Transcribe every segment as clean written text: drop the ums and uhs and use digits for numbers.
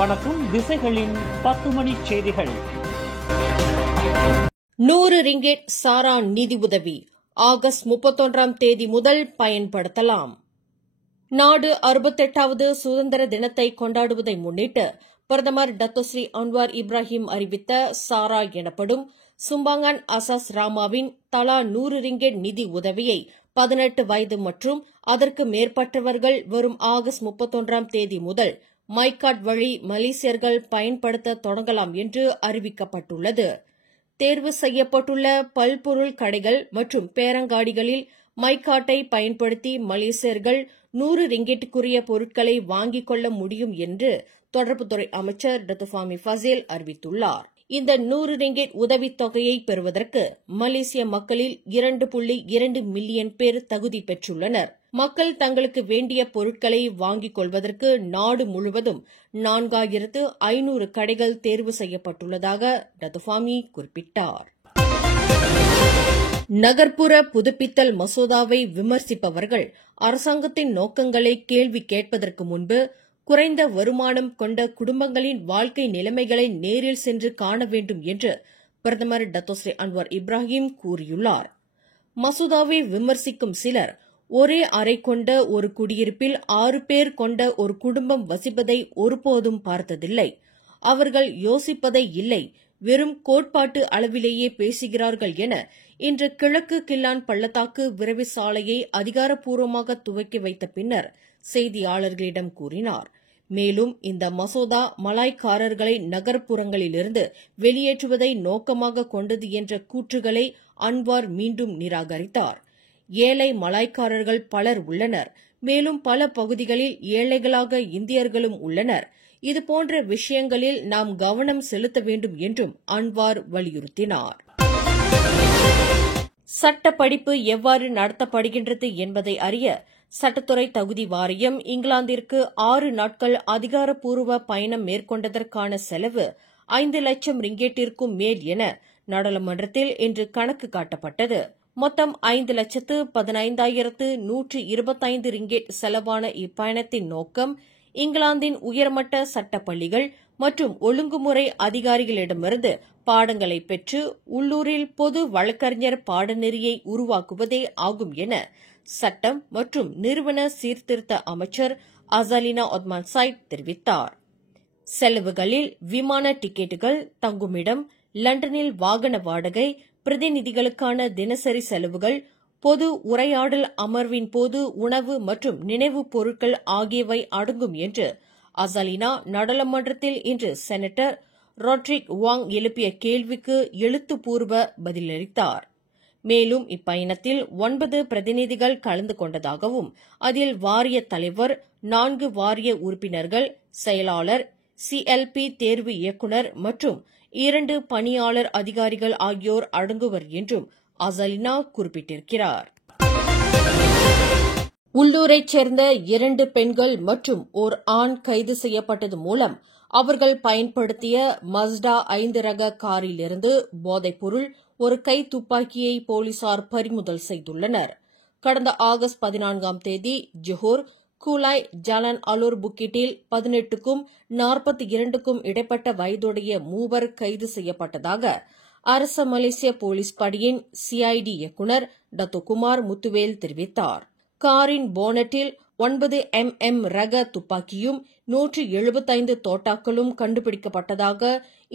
வணக்கம். திசைகளின் 10 மணி செய்திகள். 100 ரிங்கெட் சாரா நிதி உதவி ஆகஸ்ட் 31ஆம் தேதி முதல் பயன்படுத்தலாம். நாடு 68வது சுதந்திர தினத்தை கொண்டாடுவதை முன்னிட்டு பிரதமர் டத்தோஸ்ரீ அன்வார் இப்ராஹிம் அறிவித்த சாரா எனப்படும் சும்பாங்கன் அசாஸ் ராமாவின் தலா 100 ரிங்கெட் நிதி உதவியை 18 வயது மற்றும் அதற்கு மேற்பட்டவர்கள் வரும் ஆகஸ்ட் 31ஆம் தேதி முதல் மைகாட் வழி மலேசியர்கள் பயன்படுத்த தொடங்கலாம் என்று அறிவிக்கப்பட்டுள்ளது. தேர்வு செய்யப்பட்டுள்ள பல்பொருள் கடைகள் மற்றும் பேரங்காடிகளில் மைகாட்டை பயன்படுத்தி மலேசியர்கள் 100 ரிங்கெட்டுக்குரிய பொருட்களை வாங்கிக் கொள்ள முடியும் என்று தொடர்புத்துறை அமைச்சர் டத்துஃபாமி ஃபசேல் அறிவித்துள்ளார். இந்த 100 ரிங்கெட் உதவித் தொகையை பெறுவதற்கு மலேசிய மக்களில் 2.2 மில்லியன் பேர் தகுதி பெற்றுள்ளனர். மக்கள் தங்களுக்கு வேண்டிய பொருட்களை வாங்கிக் கொள்வதற்கு நாடு முழுவதும் 4500 கடைகள் தேர்வு செய்யப்பட்டுள்ளதாக டத்துஃபாமி குறிப்பிட்டார். நகர்ப்புற புதுப்பித்தல் மசோதாவை விமர்சிப்பவர்கள் அரசாங்கத்தின் நோக்கங்களை கேள்வி கேட்பதற்கு முன்பு குறைந்த வருமானம் கொண்ட குடும்பங்களின் வாழ்க்கை நிலைமைகளை நேரில் சென்று காண வேண்டும் என்று பிரதமர் டத்தோஸ்ரீ அன்வார் இப்ராஹிம் கூறியுள்ளார். மசோதாவை விமர்சிக்கும் சிலர் ஒரே அறை கொண்ட ஒரு குடியிருப்பில் 6 பேர் கொண்ட ஒரு குடும்பம் வசிப்பதை ஒருபோதும் பார்த்ததில்லை. அவர்கள் யோசிப்பதை இல்லை, வெறும் கோட்பாட்டு அளவிலேயே பேசுகிறார்கள் என இன்று கிழக்கு கில்லான் பள்ளத்தாக்கு விரைவு சாலையை அதிகாரப்பூர்வமாக துவக்கி வைத்த பின்னர் செய்தியாளர்களிடம் கூறினார். மேலும் இந்த மசோதா மலாய்க்காரர்களை நகர்ப்புறங்களிலிருந்து வெளியேற்றுவதை நோக்கமாக கொண்டது என்ற கூற்றுகளை அன்வார் மீண்டும் நிராகரித்தார். ஏழை மலாய்க்காரர்கள் பலர் உள்ளனர். மேலும் பல பகுதிகளில் ஏழைகளாக இந்தியர்களும் உள்ளனர். இதுபோன்ற விஷயங்களில் நாம் கவனம் செலுத்த வேண்டும் என்றும் அன்வார் வலியுறுத்தினார். சட்ட படிப்பு எவ்வாறு நடத்தப்படுகின்றது என்பதை அறிய சட்டத்துறை தகுதி வாரியம் இங்கிலாந்திற்கு 6 நாட்கள் அதிகாரப்பூர்வ பயணம் மேற்கொண்டதற்கான செலவு 5 லட்சம் ரிங்கெட்டிற்கும் மேல் என நாடாளுமன்றத்தில் இன்று கணக்கு காட்டப்பட்டது. மொத்தம் 5,15,125 ரிங்கெட் செலவான இப்பயணத்தின் நோக்கம் இங்கிலாந்தின் உயர்மட்ட சட்டப் பள்ளிகள் மற்றும் ஒழுங்குமுறை அதிகாரிகளிடமிருந்து பாடங்களை பெற்று உள்ளூரில் பொது வழக்கறிஞர் பாடநெறியை உருவாக்குவதே ஆகும் என சட்டம் மற்றும் நிறுவன சீர்திருத்த அமைச்சர் அசாலினா ஒத்மான் சைட் தெரிவித்தார். செலவுகளில் விமான டிக்கெட்டுகள், தங்குமிடம், லண்டனில் வாகன வாடகை, பிரதிநிதிகளுக்கான தினசரி செலவுகள், பொது உரையாடல் அமர்வின் போது உணவு மற்றும் நினைவுப் பொருட்கள் ஆகியவை அடங்கும் என்று அசாலினா நாடாளுமன்றத்தில் இன்று செனட்டர் ரோட்ரிக் வாங் எழுப்பிய கேள்விக்கு எழுத்துப்பூர்வ பதிலளித்தார். மேலும் இப்பயணத்தில் 9 பிரதிநிதிகள் கலந்து கொண்டதாகவும் அதில் வாரிய தலைவர், 4 வாரிய உறுப்பினர்கள், செயலாளர், CLP தேர்வு இயக்குநர் மற்றும் 2 பணியாளர் அதிகாரிகள் ஆகியோர் அடங்குவர் என்றும் அசாலினா குறிப்பிட்டிருக்கிறார். உள்ளூரைச் சேர்ந்த 2 பெண்கள் மற்றும் ஓர் ஆண் கைது செய்யப்பட்டது மூலம் அவர்கள் பயன்படுத்திய மஸ்டா 5 ரக காரிலிருந்து போதைப்பொருள், ஒரு கை துப்பாக்கியை போலீசார் பறிமுதல் செய்துள்ளனர். கடந்த ஆகஸ்ட் 14ஆம் தேதி ஜொஹோர், கூலாய், ஜாலான் அலோர் புக்கிட்டில் 18க்கும் 42க்கும் இடைப்பட்ட வயதுடைய 3 கைது செய்யப்பட்டதாக அரச மலேசிய போலீஸ் படையின் CID இயக்குநர் டத்தோ குமார் முத்துவேல் தெரிவித்தார். காரின் போனட்டில் 9mm ரக துப்பாக்கியும் 175 தோட்டாக்களும் கண்டுபிடிக்கப்பட்டதாக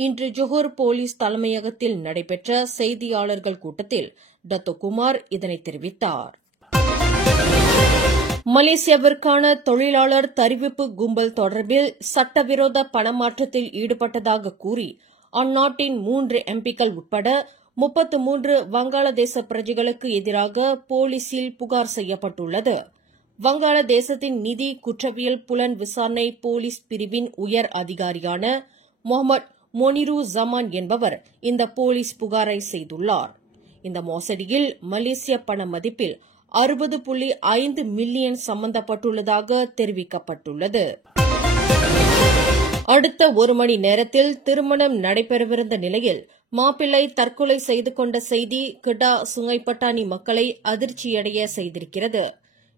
இன்று ஜொஹோர் போலீஸ் தலைமையகத்தில் நடைபெற்ற செய்தியாளர்கள் கூட்டத்தில் டத்தோ குமார் இதனை தெரிவித்தார். மலேசியாவிற்கான தொழிலாளர் தெரிவிப்பு கும்பல் தொடர்பில் சட்டவிரோத பணமாற்றத்தில் ஈடுபட்டதாக கூறி அந்நாட்டின் 3 MPக்கள் உட்பட 33 வங்காளதேச பிரஜைகளுக்கு எதிராக போலீசில் புகார் செய்யப்பட்டுள்ளது. வங்காளதேசத்தின் நிதி குற்றவியல் புலன் விசாரணை போலீஸ் பிரிவின் உயர் அதிகாரியான முகமது மொனிரு ஜமான் என்பவர் இந்த போலீஸ் புகாரை செய்துள்ளார். இந்த மோசடியில் மலேசிய பண மதிப்பில் 60.5 மில்லியன் சம்பந்தப்பட்டுள்ளதாக தெரிவிக்கப்பட்டுள்ளது. அடுத்த 1 மணி நேரத்தில் திருமணம் நடைபெறவிருந்த நிலையில் மாப்பிள்ளை தற்கொலை செய்து கொண்ட செய்தி கிடா சுங்கைப்பட்டாணி மக்களை அதிர்ச்சியடைய செய்திருக்கிறது.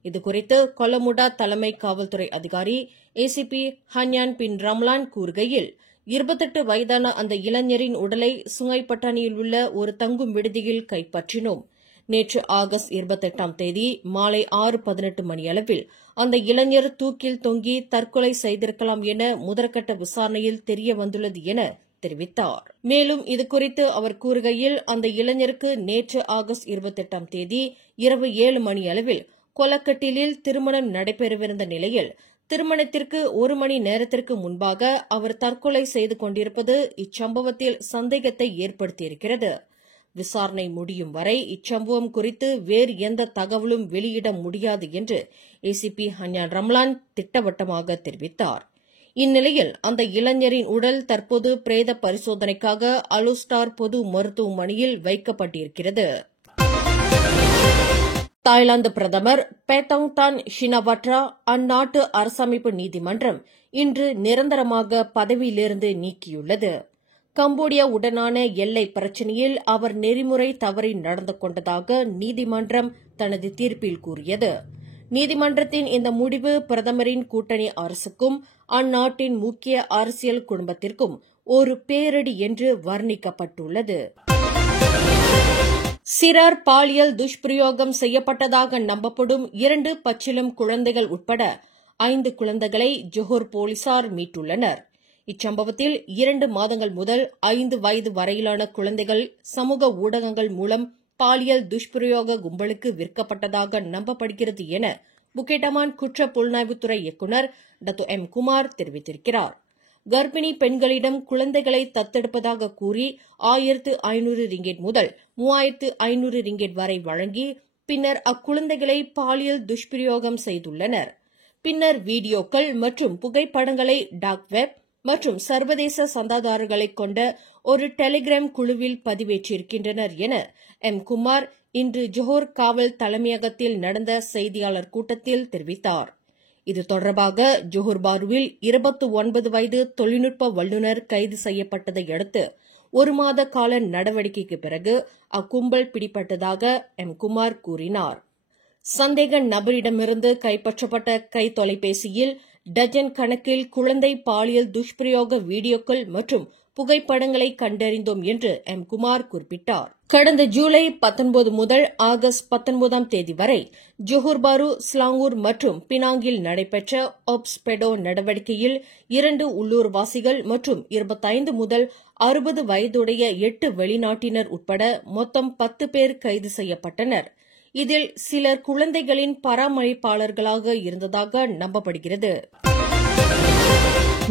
இதுகுறித்து கொலமுடா தலைமை காவல்துறை அதிகாரி ஏசிபி ஹன்யான் பின் ரம்லான் கூறுகையில் 28 வயதான அந்த இளைஞரின் உடலை சுங்கைப்பட்டாணியில் உள்ள ஒரு தங்கும் விடுதியில் கைப்பற்றினோம். நேற்று ஆகஸ்ட் 28ஆம் தேதி மாலை 6:18 மணியளவில் அந்த இளைஞர் தூக்கில் தொங்கி தற்கொலை செய்திருக்கலாம் என முதற்கட்ட விசாரணையில் தெரியவந்துள்ளது என தெரிவித்தார். மேலும் இதுகுறித்து அவர் கூறுகையில் அந்த இளைஞருக்கு நேற்று ஆகஸ்ட் 28ஆம் தேதி இரவு 7 மணியளவில் கொலக்கட்டிலில் திருமணம் நடைபெறவிருந்த நிலையில் திருமணத்திற்கு 1 மணி நேரத்திற்கு முன்பாக அவர் தற்கொலை செய்து கொண்டிருப்பது இச்சம்பவத்தில் சந்தேகத்தை ஏற்படுத்தியிருக்கிறது. விசாரணை முடியும் வரை இச்சம்பவம் குறித்து வேறு எந்த தகவலும் வெளியிட முடியாது என்று ஏசிபி ஹன்யான் ரம்லான் திட்டவட்டமாக தெரிவித்தார். இந்நிலையில் அந்த இளைஞரின் உடல் தற்போது பிரேத பரிசோதனைக்காக அலுஸ்டார் பொது மருத்துவமனையில் வைக்கப்பட்டிருக்கிறது. தாய்லாந்து பிரதமர் பேத்தோங்தான் ஷினவாட்ரா அந்நாட்டு அரசமைப்பு நீதிமன்றம் இன்று நிரந்தரமாக பதவியிலிருந்து நீக்கியுள்ளது. கம்போடியா உடனான எல்லை பிரச்சினையில் அவர் நெறிமுறை தவறி நடந்து கொண்டதாக நீதிமன்றம் தனது தீர்ப்பில் கூறியது. நீதிமன்றத்தின் இந்த முடிவு பிரதமரின் கூட்டணி அரசுக்கும் அந்நாட்டின் முக்கிய அரசியல் குடும்பத்திற்கும் ஒரு பேரிடி என்று வர்ணிக்கப்பட்டுள்ளது. சிறார் பாலியல் துஷ்பிரயோகம் செய்யப்பட்டதாக நம்பப்படும் 2 பச்சிளம் குழந்தைகள் உட்பட 5 குழந்தைகளை ஜொஹர் போலீசார் மீட்டுள்ளனர். இச்சம்பவத்தில் 2 மாதங்கள் முதல் 5 வயது வரையிலான குழந்தைகள் சமூக ஊடகங்கள் மூலம் பாலியல் துஷ்பிரயோக கும்பலுக்கு விற்கப்பட்டதாக நம்பப்படுகிறது என புக்கெட்டமான் குற்ற புலனாய்வுத்துறை இயக்குநர் டத்து எம். குமார் தெரிவித்திருக்கிறார். கர்ப்பிணி பெண்களிடம் குழந்தைகளை தத்தெடுப்பதாக கூறி 1500 ரிங்கெட் முதல் 3500 ரிங்கெட் வரை வழங்கி பின்னர் அக்குழந்தைகளை பாலியல் துஷ்பிரயோகம் செய்துள்ளனர். பின்னர் வீடியோக்கள் மற்றும் புகைப்படங்களை டார்க் வெப் மற்றும் சர்வதேச சந்தாதாரர்களை கொண்ட ஒரு டெலிகிராம் குழுவில் பதிவேற்றிருக்கின்றனர் என எம். குமார் இன்று ஜொஹர் காவல் தலைமையகத்தில் நடந்த செய்தியாளர் கூட்டத்தில் தெரிவித்தார். இது தொடர்பாக ஜொஹர் பாருவில் 29 வயது தொழில்நுட்ப வல்லுநர் கைது செய்யப்பட்டதை அடுத்து 1 மாத கால நடவடிக்கைக்கு பிறகு அக்கும்பல் பிடிபட்டதாக எம். குமார் கூறினார். சந்தேக நபரிடமிருந்து கைப்பற்றப்பட்ட கைத்தொலைபேசியில் டஜன் கணக்கில் குழந்தை பாலியல் துஷ்பிரயோக வீடியோக்கள் மற்றும் புகைப்படங்களை கண்டறிந்தோம் என்று எம். குமார் குறிப்பிட்டார். கடந்த ஜூலை 19 முதல் ஆகஸ்ட் 19ஆம் தேதி வரை ஜொஹர் பாரு, ஸ்லாங்கூர் மற்றும் பினாங்கில் நடைபெற்ற ஆப்ஸ்பெடோ நடவடிக்கையில் 2 உள்ளூர்வாசிகள் மற்றும் 25 முதல் 60 வயதுடைய 8 வெளிநாட்டினர் உட்பட மொத்தம் 10 பேர் கைது செய்யப்பட்டனர். இதில் சிலர் குழந்தைகளின் பராமரிப்பாளர்களாக இருந்ததாக நம்பப்படுகிறது.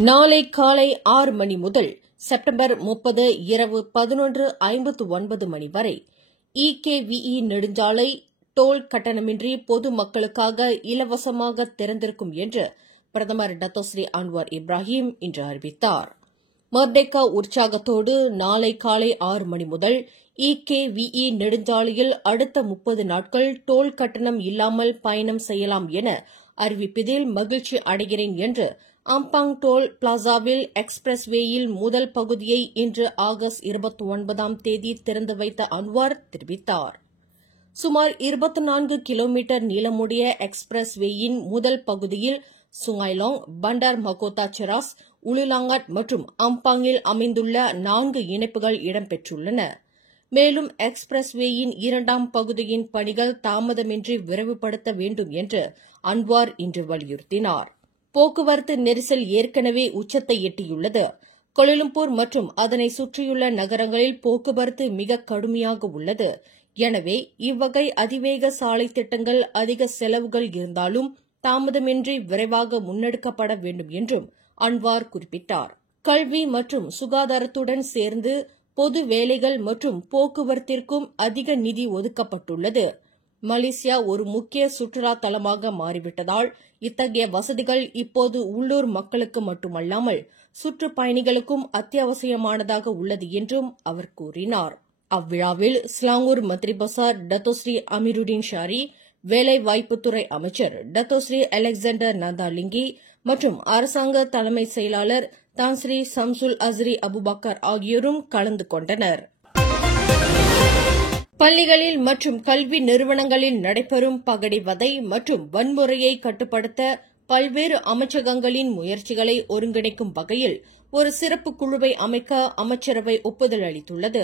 நாளை காலை 6 மணி முதல் செப்டம்பர் 30 இரவு 11:59 மணி வரை EKVE நெடுஞ்சாலை டோல் கட்டணமின்றி பொது மக்களுக்காக இலவசமாக திறந்திருக்கும் என்று பிரதமர் டத்தோஸ்ரீ அன்வார் இப்ராஹிம் இன்று அறிவித்தார். மர்டேக்கா உற்சாகத்தோடு நாளை காலை 6 மணி முதல் EKVE நெடுஞ்சாலையில் அடுத்த 30 நாட்கள் டோல் கட்டணம் இல்லாமல் பயணம் செய்யலாம் என அறிவிப்பதில் மகிழ்ச்சி அடைகிறேன் என்று அம்பாங் டோல் பிளாசாவில் எக்ஸ்பிரஸ் வேயில் முதல் பகுதியை இன்று ஆகஸ்ட் 29ஆம் தேதி திறந்து வைத்த அன்வார் தெரிவித்தார். சுமார் 24 கிலோமீட்டர் நீளமுடைய எக்ஸ்பிரஸ் வேயின் முதல் பகுதியில் சுங்காய்லாங், பண்டார் மகோத்தா செராஸ், உலுலாங்காட் மற்றும் அம்பாங்கில் அமைந்துள்ள 4 இணைப்புகள் இடம்பெற்றுள்ளன. மேலும் எக்ஸ்பிரஸ் வேயின் 2ஆம் பகுதியின் பணிகள் தாமதமின்றி விரைவுபடுத்த வேண்டும் என்று அன்வார் இன்று வலியுறுத்தினார். போக்குவரத்து நெரிசல் ஏற்கனவே உச்சத்தை எட்டியுள்ளது. கோலாலம்பூர் மற்றும் அதனை சுற்றியுள்ள நகரங்களில் போக்குவரத்து மிக கடுமையாக உள்ளது. எனவே இவ்வகை அதிவேக சாலை திட்டங்கள் அதிக செலவுகள் இருந்தாலும் தாமதமின்றி விரைவாக முன்னெடுக்கப்பட வேண்டும் என்றும் அன்வார் குறிப்பிட்டார். கல்வி மற்றும் சுகாதாரத்துடன் சேர்ந்து பொது வேலைகள் மற்றும் போக்குவரத்திற்கும் அதிக நிதி ஒதுக்கப்பட்டுள்ளது. மலேசியா ஒரு முக்கிய சுற்றுலா தலமாக மாறிவிட்டதால் இத்தகைய வசதிகள் இப்போது உள்ளூர் மக்களுக்கு மட்டுமல்லாமல் சுற்றுப்பயணிகளுக்கும் அத்தியாவசியமானதாக உள்ளது என்றும் அவர் கூறினார். அவ்விழாவில் ஸ்லாங்கூர் மந்திரி பசார் டத்தோஸ்ரீ அமீருடீன் ஷாரி, வேலைவாய்ப்புத்துறை அமைச்சர் டத்தோஸ்ரீ அலெக்சாண்டர் நந்தாலிங்கி மற்றும் அரசாங்க தலைமை செயலாளர் தான்ஸ்ரீ சம்சுல் அஸ்ரி அபுபக்கர் ஆகியோரும் கலந்து கொண்டனர். பள்ளிகளில் மற்றும் கல்வி நிறுவனங்களில் நடைபெறும் பகடிவதை மற்றும் வன்முறையை கட்டுப்படுத்த பல்வேறு அமைச்சகங்களின் முயற்சிகளை ஒருங்கிணைக்கும் வகையில் ஒரு சிறப்பு குழுவை அமைக்க அமைச்சரவை ஒப்புதல் அளித்துள்ளது.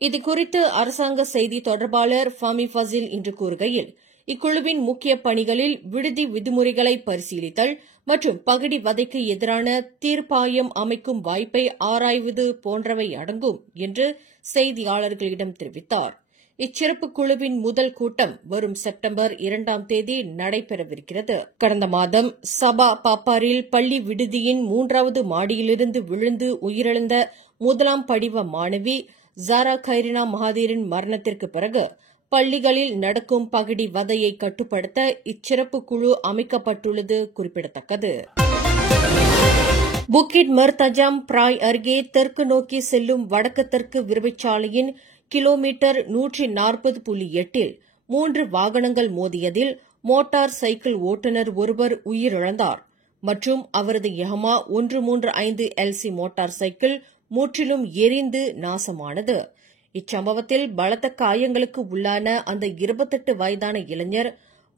இதுகுறித்து அரசாங்க செய்தி தொடர்பாளர் ஃபமி ஃபசில் இன்று கூறுகையில், இக்குழுவின் முக்கிய பணிகளில் விடுதி விதிமுறைகளை பரிசீலித்தல் மற்றும் பகடிவதைக்கு எதிரான தீர்ப்பாயம் அமைக்கும் வாய்ப்பை ஆராய்வது போன்றவை அடங்கும் என்று செய்தியாளர்களிடம் தெரிவித்தார். இச்சிறப்பு குழுவின் முதல் கூட்டம் வரும் செப்டம்பர் 2ஆம் தேதி நடைபெறவிருக்கிறது. கடந்த மாதம் சபா பாப்பாரில் பள்ளி விடுதியின் 3வது மாடியிலிருந்து விழுந்து உயிரிழந்த 1ஆம் படிவ மாணவி ஜாரா கைரினா மகாதீரின் மரணத்திற்கு பிறகு பள்ளிகளில் நடக்கும் பகடிவதையை கட்டுப்படுத்த இச்சிறப்பு குழு அமைக்கப்பட்டுள்ளது குறிப்பிடத்தக்கது. புக்கிட் மர்தஜாம் பிராய் அருகே தெற்கு நோக்கி செல்லும் வடக்கு தெற்கு விரைவுச்சாலையின் கிலோமீட்டர் 140.8-இல் 3 வாகனங்கள் மோதியதில் மோட்டார் சைக்கிள் ஓட்டுநர் ஒருவர் உயிரிழந்தார் மற்றும் அவரது யமஹா 135 LC மோட்டார் சைக்கிள் முற்றிலும் எரிந்து நாசமானது. இச்சம்பவத்தில் பலத்த காயங்களுக்கு உள்ளான அந்த 28 வயதான இளைஞர்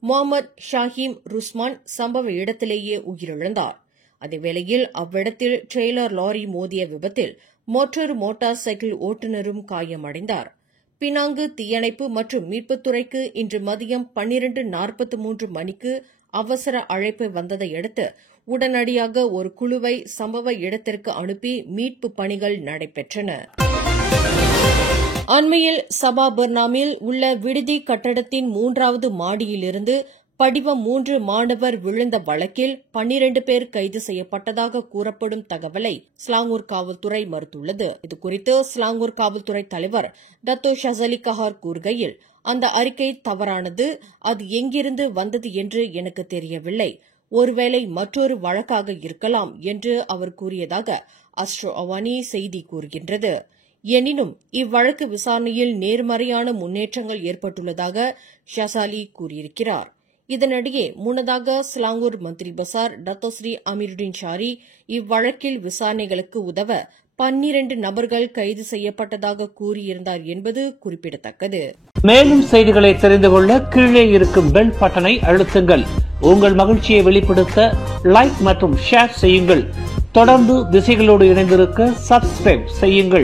முகமது ஷாஹீம் ருஸ்மான் சம்பவ இடத்திலேயே உயிரிழந்தார். அதேவேளையில் அவ்விடத்தில் ட்ரெய்லர் லாரி மோதிய விபத்தில் மற்றொரு மோட்டார் சைக்கிள் ஓட்டுநரும் காயமடைந்தார். பினாங்கு தீயணைப்பு மற்றும் மீட்புத்துறைக்கு இன்று மதியம் 12:43 மணிக்கு அவசர அழைப்பு வந்ததை அடுத்து உடனடியாக ஒரு குழுவை சம்பவ இடத்திற்கு அனுப்பி மீட்பு பணிகள் நடைபெற்றன. அண்மையில் சபா பர்னாமில் உள்ள விடுதி கட்டடத்தின் 3வது மாடியிலிருந்து படிவம் 3 மாணவர் விழுந்த வழக்கில் 12 பேர் கைது செய்யப்பட்டதாக கூறப்படும் தகவலை ஸ்லாங்கூர் காவல்துறை மறுத்துள்ளது. இதுகுறித்து ஸ்லாங்கூர் காவல்துறை தலைவர் டத்தோ ஷசலி கஹார் கூறுகையில், அந்த அறிக்கை தவறானது. அது எங்கிருந்து வந்தது என்று எனக்கு தெரியவில்லை. ஒருவேளை மற்றொரு வழக்காக இருக்கலாம் என்று அவர் கூறியதாக அஸ்ட்ரோ அவானி செய்தி கூறுகின்றது. எனினும் இவ்வழக்கு விசாரணையில் நேர்மறையான முன்னேற்றங்கள் ஏற்பட்டுள்ளதாக ஷசாலி கூறியிருக்கிறார். இதனிடையே முன்னதாக ஸ்லாங்கூர் மந்திரி பசார் டத்தோஸ்ரீ அமீருddin ஷாரி இவ்வழக்கில் விசாரணைகளுக்கு உதவ 12 நபர்கள் கைது செய்யப்பட்டதாக கூறியிருந்தார் என்பது குறிப்பிடத்தக்கது. மேலும் செய்திகளை தெரிந்து கொள்ள கீழே இருக்கும் பெல் பட்டனை அழுத்துங்கள். உங்கள் மகிழ்ச்சியை வெளிப்படுத்த லைக் மற்றும் ஷேர் செய்யுங்கள். தொடர்ந்து திசைகளோடு இணைந்திருக்க சப்ஸ்கிரைப் செய்யுங்கள்.